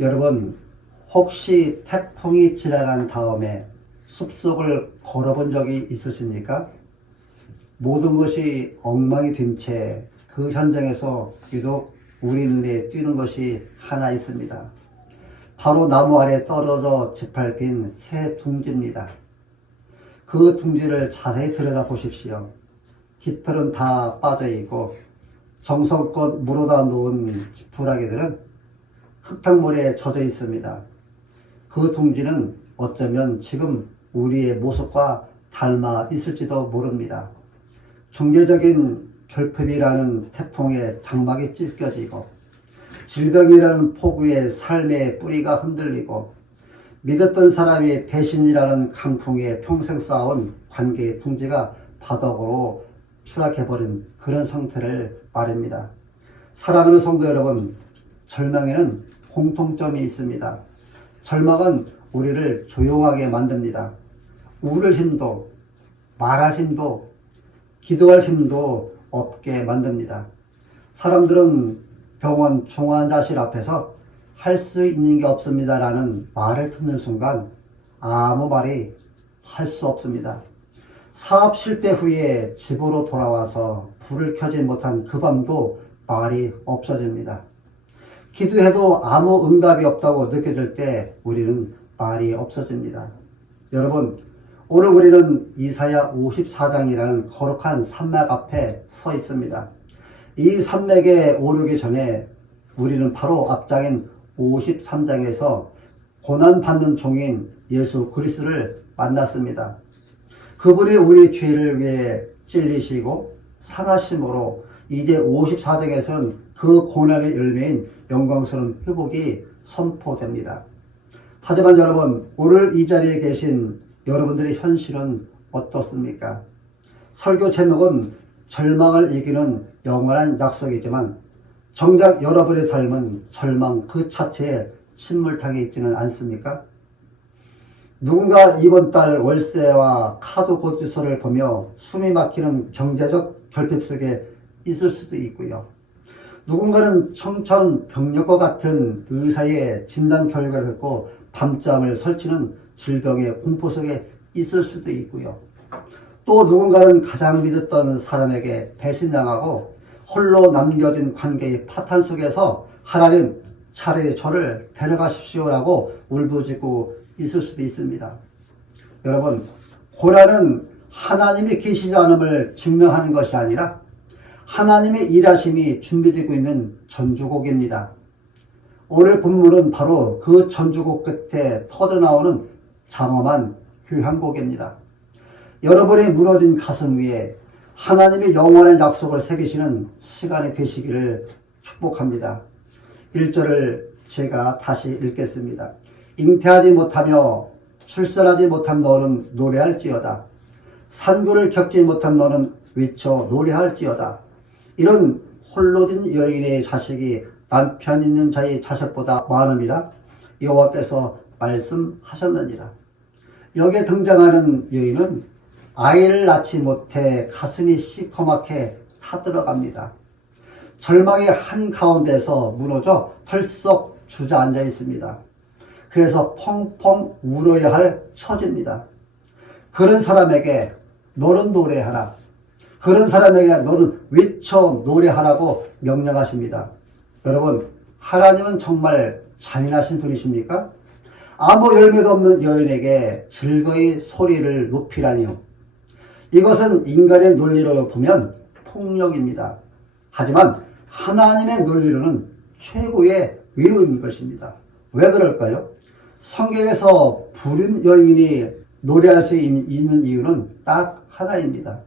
여러분, 혹시 태풍이 지나간 다음에 숲속을 걸어본 적이 있으십니까? 모든 것이 엉망이 된 채 그 현장에서 유독 우리 눈에 띄는 것이 하나 있습니다. 바로 나무 아래 떨어져 짓밟힌 새 둥지입니다. 그 둥지를 자세히 들여다보십시오. 깃털은 다 빠져있고 정성껏 물어다 놓은 지푸라기들은 흙탕물에 젖어 있습니다. 그 둥지는 어쩌면 지금 우리의 모습과 닮아 있을지도 모릅니다. 경제적인 결핍이라는 태풍의 장막이 찢겨지고 질병이라는 폭우에 삶의 뿌리가 흔들리고 믿었던 사람이 배신이라는 강풍에 평생 쌓아온 관계의 둥지가 바닥으로 추락해버린 그런 상태를 말입니다. 사랑하는 성도 여러분, 절망에는 공통점이 있습니다. 절망은 우리를 조용하게 만듭니다. 울을 힘도, 말할 힘도, 기도할 힘도 없게 만듭니다. 사람들은 병원 중환자실 앞에서 할 수 있는 게 없습니다 라는 말을 듣는 순간 아무 말이 할 수 없습니다. 사업 실패 후에 집으로 돌아와서 불을 켜지 못한 그 밤도 말이 없어집니다. 기도해도 아무 응답이 없다고 느껴질 때 우리는 말이 없어집니다. 여러분, 오늘 우리는 이사야 54장이라는 거룩한 산맥 앞에 서 있습니다. 이 산맥에 오르기 전에 우리는 바로 앞장인 53장에서 고난받는 종인 예수 그리스도를 만났습니다. 그분이 우리 죄를 위해 찔리시고 상하심으로 이제 54장에서는 그 고난의 열매인 영광스러운 회복이 선포됩니다. 하지만 여러분, 오늘 이 자리에 계신 여러분들의 현실은 어떻습니까? 설교 제목은 절망을 이기는 영원한 약속이지만 정작 여러분의 삶은 절망 그 자체에 침몰당해 있지는 않습니까? 누군가 이번 달 월세와 카드 고지서를 보며 숨이 막히는 경제적 결핍 속에 있을 수도 있고요. 누군가는 청천벽력과 같은 의사의 진단 결과를 듣고 밤잠을 설치는 질병의 공포 속에 있을 수도 있고요. 또 누군가는 가장 믿었던 사람에게 배신당하고 홀로 남겨진 관계의 파탄 속에서 하나님 차라리 저를 데려가십시오라고 울부짖고 있을 수도 있습니다. 여러분, 고난은 하나님이 계시지 않음을 증명하는 것이 아니라 하나님의 일하심이 준비되고 있는 전주곡입니다. 오늘 본문은 바로 그 전주곡 끝에 터져나오는 장엄한 교향곡입니다. 여러분의 무너진 가슴 위에 하나님의 영원한 약속을 새기시는 시간이 되시기를 축복합니다. 1절을 제가 다시 읽겠습니다. 잉태하지 못하며 출산하지 못한 너는 노래할지어다. 산고를 겪지 못한 너는 외쳐 노래할지어다. 이런 홀로진 여인의 자식이 남편 있는 자의 자식보다 많음이라 여호와께서 말씀하셨느니라. 여기에 등장하는 여인은 아이를 낳지 못해 가슴이 시커멓게 타들어갑니다. 절망의 한가운데서 무너져 털썩 주저앉아 있습니다. 그래서 펑펑 울어야 할 처지입니다. 그런 사람에게 너는 노래하라. 그런 사람에게 너는 외쳐 노래하라고 명령하십니다. 여러분, 하나님은 정말 잔인하신 분이십니까? 아무 열매도 없는 여인에게 즐거이 소리를 높이라니요. 이것은 인간의 논리로 보면 폭력입니다. 하지만 하나님의 논리로는 최고의 위로인 것입니다. 왜 그럴까요? 성경에서 불임 여인이 노래할 수 있는 이유는 딱 하나입니다.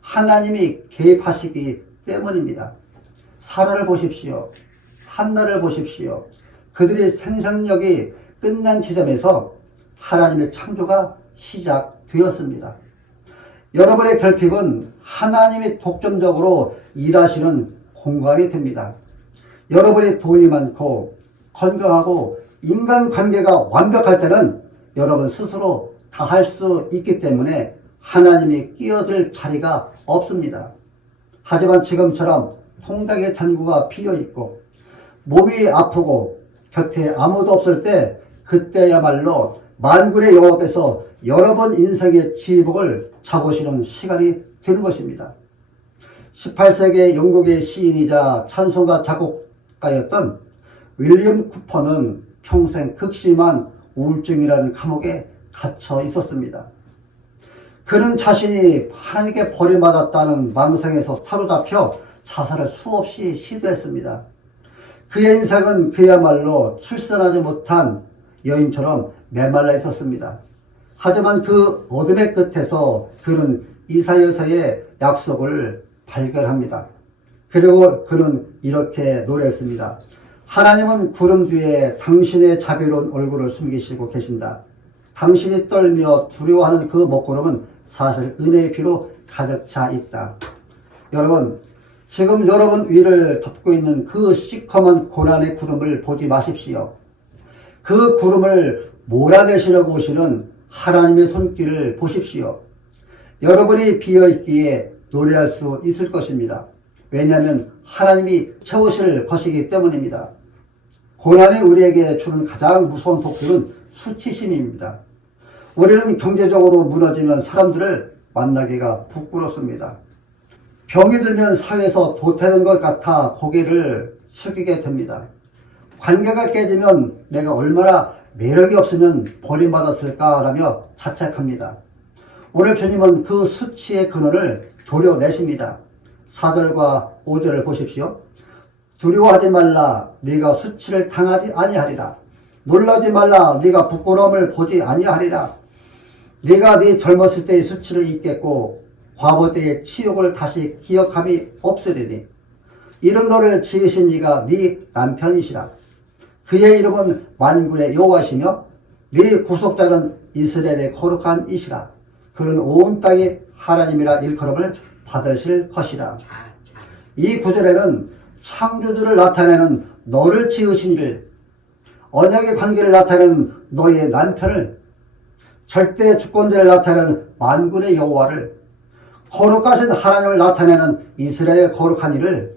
하나님이 개입하시기 때문입니다. 사라를 보십시오. 한나를 보십시오. 그들의 생산력이 끝난 지점에서 하나님의 창조가 시작되었습니다. 여러분의 결핍은 하나님이 독점적으로 일하시는 공간이 됩니다. 여러분이 돈이 많고 건강하고 인간관계가 완벽할 때는 여러분 스스로 다 할 수 있기 때문에 하나님이 끼어들 자리가 없습니다. 하지만 지금처럼 통닭의 잔고가 비어있고 몸이 아프고 곁에 아무도 없을 때 그때야말로 만군의 여호와께서 여러 번 인생의 지휘복을 잡으시는 시간이 되는 것입니다. 18세기 영국의 시인이자 찬송가 작곡가였던 윌리엄 쿠퍼는 평생 극심한 우울증이라는 감옥에 갇혀 있었습니다. 그는 자신이 하나님께 버림받았다는 망상에서 사로잡혀 자살을 수없이 시도했습니다. 그의 인생은 그야말로 출산하지 못한 여인처럼 메말라 있었습니다. 하지만 그 어둠의 끝에서 그는 이사야서의 약속을 발견합니다. 그리고 그는 이렇게 노래했습니다. 하나님은 구름 뒤에 당신의 자비로운 얼굴을 숨기시고 계신다. 당신이 떨며 두려워하는 그 먹구름은 사실 은혜의 피로 가득 차 있다. 여러분, 지금 여러분 위를 덮고 있는 그 시커먼 고난의 구름을 보지 마십시오. 그 구름을 몰아내시려고 오시는 하나님의 손길을 보십시오. 여러분이 비어있기에 노래할 수 있을 것입니다. 왜냐하면 하나님이 채우실 것이기 때문입니다. 고난이 우리에게 주는 가장 무서운 독수는 수치심입니다. 우리는 경제적으로 무너지는 사람들을 만나기가 부끄럽습니다. 병이 들면 사회에서 도태된 것 같아 고개를 숙이게 됩니다. 관계가 깨지면 내가 얼마나 매력이 없으면 버림받았을까라며 자책합니다. 오늘 주님은 그 수치의 근원을 도려내십니다. 4절과 5절을 보십시오. 두려워하지 말라. 네가 수치를 당하지 아니하리라. 놀라지 말라. 네가 부끄러움을 보지 아니하리라. 네가 네 젊었을 때의 수치를 잊겠고 과거 때의 치욕을 다시 기억함이 없으리니 이런 너를 지으신 이가 네 남편이시라. 그의 이름은 만군의 여호와시며 네 구속자는 이스라엘의 거룩한 이시라. 그는 온 땅에 하나님이라 일컬음을 받으실 것이라. 이 구절에는 창조주를 나타내는 너를 지으신 이를, 언약의 관계를 나타내는 너의 남편을, 절대 주권자를 나타내는 만군의 여호와를, 거룩하신 하나님을 나타내는 이스라엘의 거룩한 이를,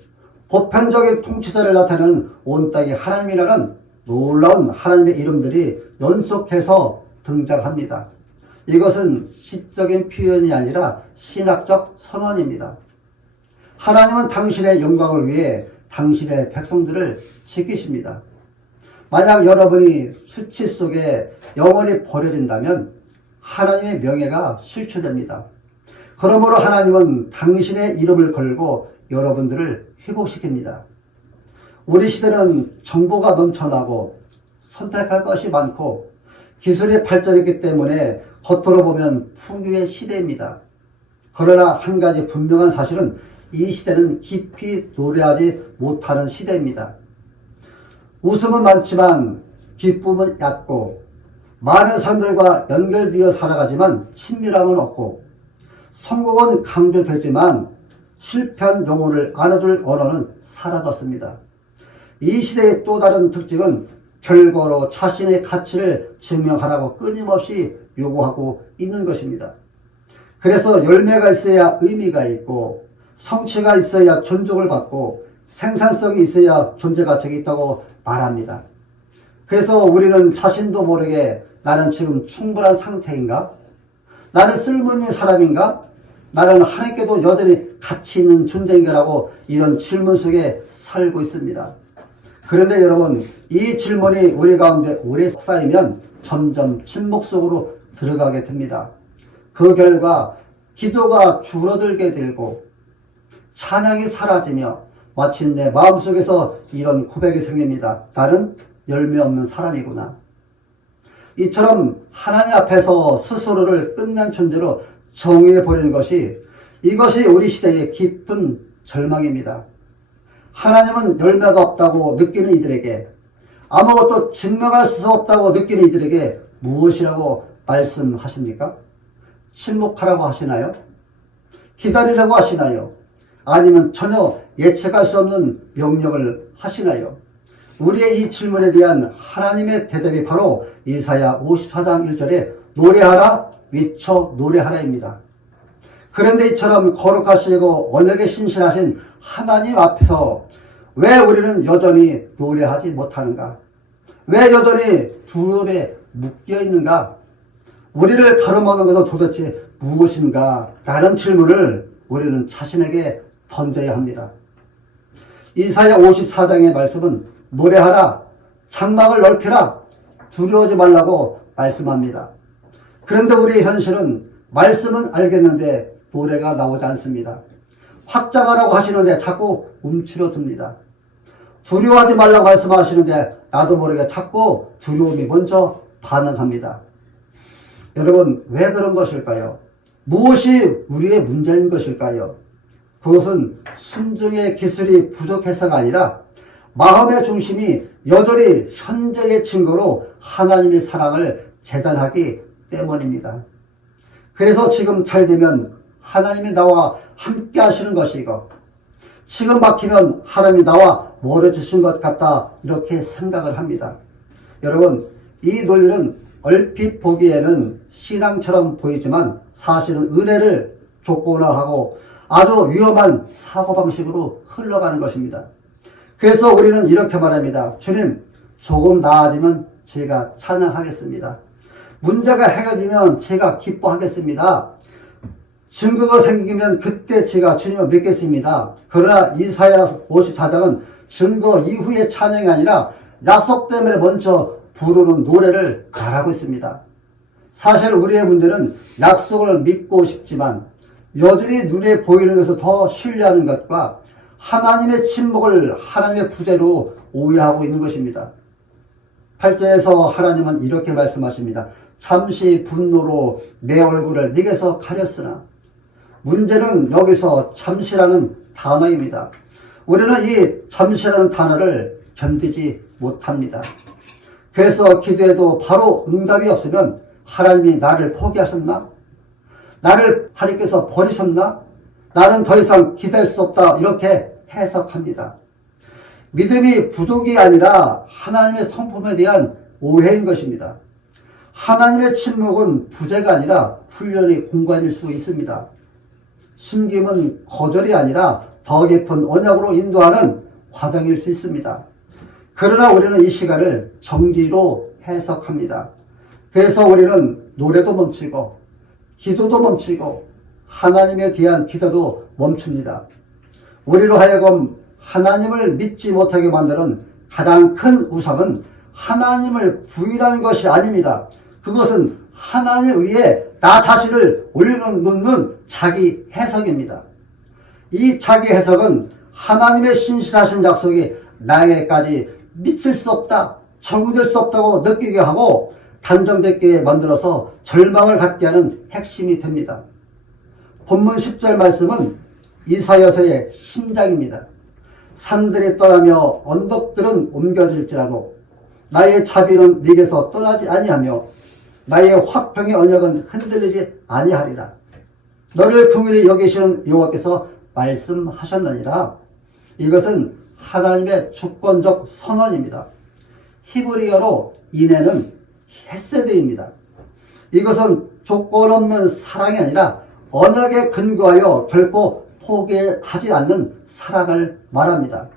보편적인 통치자를 나타내는 온 땅의 하나님이라는 놀라운 하나님의 이름들이 연속해서 등장합니다. 이것은 시적인 표현이 아니라 신학적 선언입니다. 하나님은 당신의 영광을 위해 당신의 백성들을 지키십니다. 만약 여러분이 수치 속에 영원히 버려진다면 하나님의 명예가 실추됩니다. 그러므로 하나님은 당신의 이름을 걸고 여러분들을 회복시킵니다. 우리 시대는 정보가 넘쳐나고 선택할 것이 많고 기술이 발전했기 때문에 겉으로 보면 풍요의 시대입니다. 그러나 한 가지 분명한 사실은 이 시대는 깊이 노래하지 못하는 시대입니다. 웃음은 많지만 기쁨은 얕고 많은 사람들과 연결되어 살아가지만 친밀함은 없고 성공은 강조되지만 실패한 영혼을 안아줄 언어는 사라졌습니다. 이 시대의 또 다른 특징은 결과로 자신의 가치를 증명하라고 끊임없이 요구하고 있는 것입니다. 그래서 열매가 있어야 의미가 있고 성취가 있어야 존중을 받고 생산성이 있어야 존재 가치가 있다고 말합니다. 그래서 우리는 자신도 모르게 나는 지금 충분한 상태인가? 나는 쓸모있는 사람인가? 나는 하나님께도 여전히 가치 있는 존재인가라고 이런 질문 속에 살고 있습니다. 그런데 여러분, 이 질문이 우리 가운데 오래 쌓이면 점점 침묵 속으로 들어가게 됩니다. 그 결과 기도가 줄어들게 되고 찬양이 사라지며 마침내 마음속에서 이런 고백이 생깁니다. 나는 열매 없는 사람이구나. 이처럼 하나님 앞에서 스스로를 끝난 존재로 정의해버리는 이것이 우리 시대의 깊은 절망입니다. 하나님은 열매가 없다고 느끼는 이들에게, 아무것도 증명할 수 없다고 느끼는 이들에게 무엇이라고 말씀하십니까? 침묵하라고 하시나요? 기다리라고 하시나요? 아니면 전혀 예측할 수 없는 명령을 하시나요? 우리의 이 질문에 대한 하나님의 대답이 바로 이사야 54장 1절에 노래하라, 외쳐 노래하라입니다. 그런데 이처럼 거룩하시고 언약에 신실하신 하나님 앞에서 왜 우리는 여전히 노래하지 못하는가? 왜 여전히 두려움에 묶여 있는가? 우리를 가로막는 것은 도대체 무엇인가? 라는 질문을 우리는 자신에게 던져야 합니다. 이사야 54장의 말씀은 노래하라, 장막을 넓히라, 두려워하지 말라고 말씀합니다. 그런데 우리의 현실은 말씀은 알겠는데 노래가 나오지 않습니다. 확장하라고 하시는데 자꾸 움츠러듭니다. 두려워하지 말라고 말씀하시는데 나도 모르게 자꾸 두려움이 먼저 반응합니다. 여러분, 왜 그런 것일까요? 무엇이 우리의 문제인 것일까요? 그것은 순종의 기술이 부족해서가 아니라 마음의 중심이 여전히 현재의 증거로 하나님의 사랑을 재단하기 때문입니다. 그래서 지금 잘 되면 하나님이 나와 함께 하시는 것이고, 지금 막히면 하나님이 나와 멀어지신 것 같다, 이렇게 생각을 합니다. 여러분, 이 논리는 얼핏 보기에는 신앙처럼 보이지만 사실은 은혜를 조건화하고 아주 위험한 사고방식으로 흘러가는 것입니다. 그래서 우리는 이렇게 말합니다. 주님, 조금 나아지면 제가 찬양하겠습니다. 문제가 해결되면 제가 기뻐하겠습니다. 증거가 생기면 그때 제가 주님을 믿겠습니다. 그러나 이사야 54장은 증거 이후의 찬양이 아니라 약속 때문에 먼저 부르는 노래를 잘하고 있습니다. 사실 우리의 문제는 약속을 믿고 싶지만 여전히 눈에 보이는 것을 더 신뢰하는 것과 하나님의 침묵을 하나님의 부재로 오해하고 있는 것입니다. 8절에서 하나님은 이렇게 말씀하십니다. 잠시 분노로 내 얼굴을 네게서 가렸으나, 문제는 여기서 잠시라는 단어입니다. 우리는 이 잠시라는 단어를 견디지 못합니다. 그래서 기도해도 바로 응답이 없으면 하나님이 나를 포기하셨나? 나를 하나님께서 버리셨나? 나는 더 이상 기다릴 수 없다, 이렇게 해석합니다. 믿음이 부족이 아니라 하나님의 성품에 대한 오해인 것입니다. 하나님의 침묵은 부재가 아니라 훈련의 공간일 수 있습니다. 숨김은 거절이 아니라 더 깊은 언약으로 인도하는 과정일 수 있습니다. 그러나 우리는 이 시간을 정지로 해석합니다. 그래서 우리는 노래도 멈추고 기도도 멈추고 하나님에 대한 기도도 멈춥니다. 우리로 하여금 하나님을 믿지 못하게 만드는 가장 큰 우상은 하나님을 부인하는 것이 아닙니다. 그것은 하나님 위에 나 자신을 올려놓는 자기 해석입니다. 이 자기 해석은 하나님의 신실하신 약속이 나에게까지 미칠 수 없다, 적응될 수 없다고 느끼게 하고 단정되게 만들어서 절망을 갖게 하는 핵심이 됩니다. 본문 10절 말씀은 이사야서의 심장입니다. 산들이 떠나며 언덕들은 옮겨질지라도 나의 자비는 네게서 떠나지 아니하며 나의 화평의 언약은 흔들리지 아니하리라. 너를 긍휼히 여기시는 여호와께서 말씀하셨느니라. 이것은 하나님의 주권적 선언입니다. 히브리어로 이내는 헤세드입니다. 이것은 조건 없는 사랑이 아니라 언약에 근거하여 결코 포기하지 않는 사랑을 말합니다.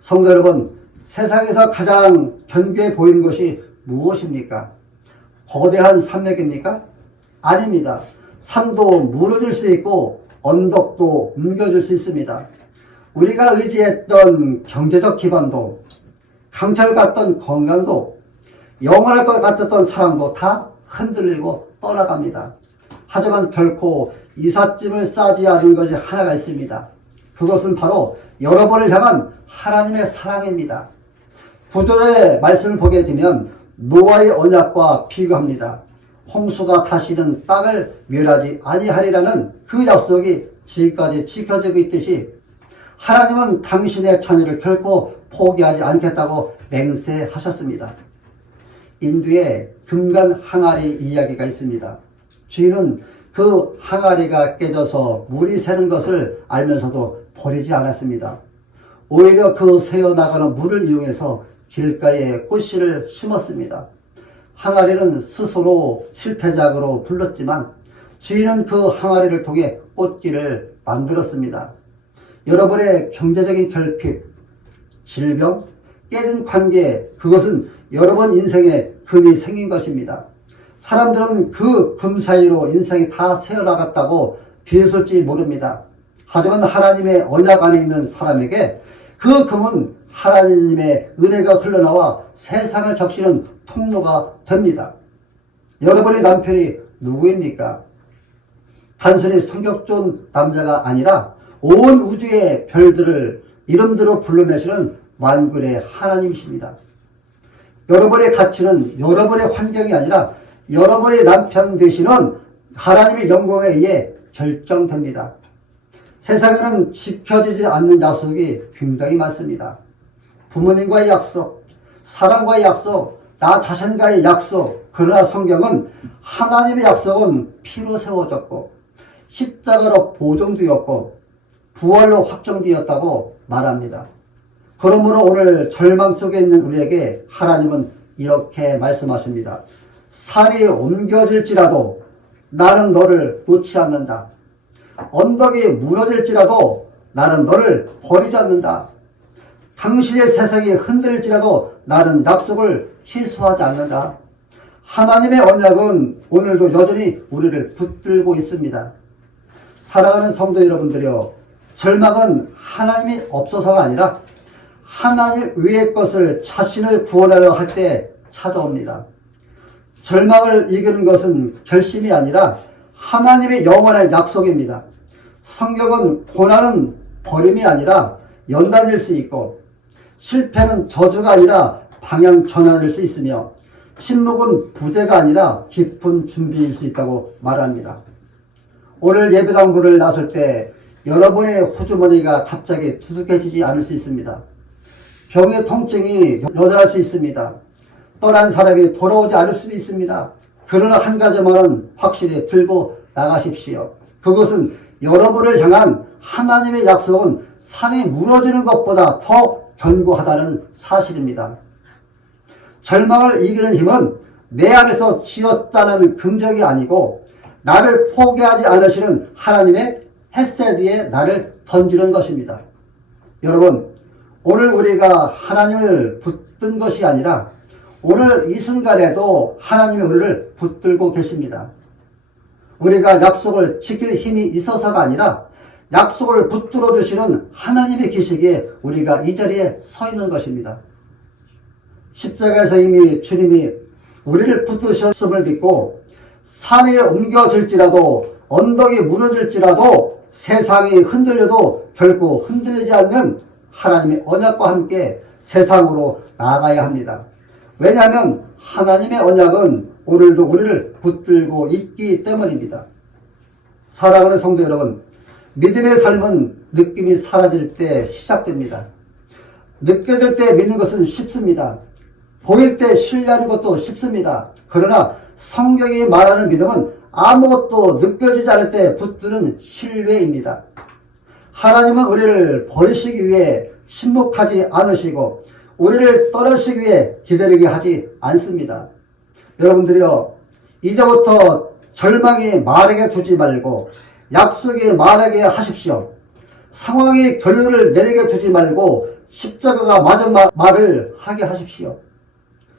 성도 여러분, 세상에서 가장 견고해 보이는 것이 무엇입니까? 거대한 산맥입니까? 아닙니다. 산도 무너질 수 있고 언덕도 옮겨질 수 있습니다. 우리가 의지했던 경제적 기반도, 강철 같던 건강도, 영원할 것 같았던 사랑도 다 흔들리고 떠나갑니다. 하지만 결코 이삿짐을 싸지 않은 것이 하나가 있습니다. 그것은 바로 여러분을 향한 하나님의 사랑입니다. 구절의 말씀을 보게 되면 노아의 언약과 비교합니다. 홍수가 다시는 땅을 멸하지 아니하리라는 그 약속이 지금까지 지켜지고 있듯이 하나님은 당신의 자녀를 결코 포기하지 않겠다고 맹세하셨습니다. 인두에 금간 항아리 이야기가 있습니다. 주인은 그 항아리가 깨져서 물이 새는 것을 알면서도 버리지 않았습니다. 오히려 그 새어나가는 물을 이용해서 길가에 꽃씨를 심었습니다. 항아리는 스스로 실패작으로 불렀지만 주인은 그 항아리를 통해 꽃길을 만들었습니다. 여러분의 경제적인 결핍, 질병, 깨진 관계, 그것은 여러분 인생에 금이 생긴 것입니다. 사람들은 그 금 사이로 인생이 다 새어나갔다고 비웃을지 모릅니다. 하지만 하나님의 언약 안에 있는 사람에게 그 금은 하나님의 은혜가 흘러나와 세상을 적시는 통로가 됩니다. 여러분의 남편이 누구입니까? 단순히 성격 좋은 남자가 아니라 온 우주의 별들을 이름대로 불러내시는 만군의 하나님이십니다. 여러분의 가치는 여러분의 환경이 아니라 여러분의 남편 되시는 하나님의 영광에 의해 결정됩니다. 세상에는 지켜지지 않는 약속이 굉장히 많습니다. 부모님과의 약속, 사랑과의 약속, 나 자신과의 약속. 그러나 성경은 하나님의 약속은 피로 세워졌고 십자가로 보존되었고 부활로 확정되었다고 말합니다. 그러므로 오늘 절망 속에 있는 우리에게 하나님은 이렇게 말씀하십니다. 산이 옮겨질지라도 나는 너를 놓지 않는다. 언덕이 무너질지라도 나는 너를 버리지 않는다. 당신의 세상이 흔들릴지라도 나는 약속을 취소하지 않는다. 하나님의 언약은 오늘도 여전히 우리를 붙들고 있습니다. 사랑하는 성도 여러분들이여, 절망은 하나님이 없어서가 아니라 하나님 외의 것을 자신을 구원하려 할 때 찾아옵니다. 절망을 이기는 것은 결심이 아니라 하나님의 영원한 약속입니다. 성경은 고난은 버림이 아니라 연단일 수 있고 실패는 저주가 아니라 방향 전환일 수 있으며 침묵은 부재가 아니라 깊은 준비일 수 있다고 말합니다. 오늘 예배당부를 나설 때 여러분의 호주머니가 갑자기 두둑해지지 않을 수 있습니다. 병의 통증이 여전할 수 있습니다. 떠난 사람이 돌아오지 않을 수도 있습니다. 그러나 한 가지만은 확실히 들고 나가십시오. 그것은 여러분을 향한 하나님의 약속은 산이 무너지는 것보다 더 견고하다는 사실입니다. 절망을 이기는 힘은 내 안에서 쥐었다는 긍정이 아니고 나를 포기하지 않으시는 하나님의 햇새뒤에 나를 던지는 것입니다. 여러분, 오늘 우리가 하나님을 붙든 것이 아니라 오늘 이 순간에도 하나님이 우리를 붙들고 계십니다. 우리가 약속을 지킬 힘이 있어서가 아니라 약속을 붙들어 주시는 하나님의 계시기에 우리가 이 자리에 서 있는 것입니다. 십자가에서 이미 주님이 우리를 붙드셨음을 믿고 산에 옮겨질지라도 언덕이 무너질지라도 세상이 흔들려도 결코 흔들리지 않는 하나님의 언약과 함께 세상으로 나아가야 합니다. 왜냐하면 하나님의 언약은 오늘도 우리를 붙들고 있기 때문입니다. 사랑하는 성도 여러분, 믿음의 삶은 느낌이 사라질 때 시작됩니다. 느껴질 때 믿는 것은 쉽습니다. 보일 때 신뢰하는 것도 쉽습니다. 그러나 성경이 말하는 믿음은 아무것도 느껴지지 않을 때 붙드는 신뢰입니다. 하나님은 우리를 버리시기 위해 침묵하지 않으시고 우리를 떠나시기 위해 기다리게 하지 않습니다. 여러분들이요, 이제부터 절망이 말하게 두지 말고 약속이 말하게 하십시오. 상황이 결론을 내리게 두지 말고 십자가가 마지막 말을 하게 하십시오.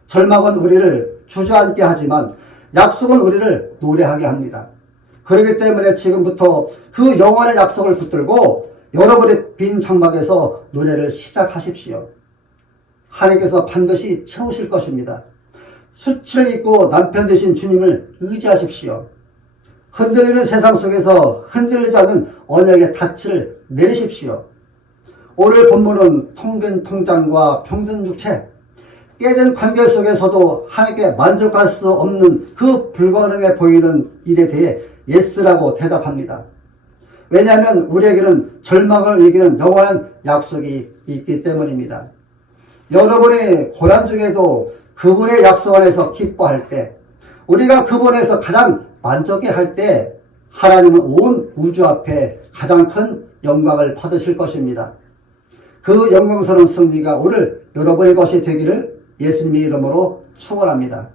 절망은 우리를 주저앉게 하지만 약속은 우리를 노래하게 합니다. 그렇기 때문에 지금부터 그 영원의 약속을 붙들고 여러분의 빈 장막에서 노래를 시작하십시오. 하나님께서 반드시 채우실 것입니다. 수치를 입고 남편 되신 주님을 의지하십시오. 흔들리는 세상 속에서 흔들리지 않는 언약의 닻을 내리십시오. 오늘 본문은 텅빈 통장과 병든 육체, 깨진 관계 속에서도 하나님께 만족할 수 없는 그 불가능해 보이는 일에 대해 예스라고 대답합니다. 왜냐하면 우리에게는 절망을 이기는 영원한 약속이 있기 때문입니다. 여러분의 고난 중에도 그분의 약속 안에서 기뻐할 때, 우리가 그분에서 가장 만족해 할 때 하나님은 온 우주 앞에 가장 큰 영광을 받으실 것입니다. 그 영광스러운 승리가 오늘 여러분의 것이 되기를 예수님의 이름으로 축원합니다.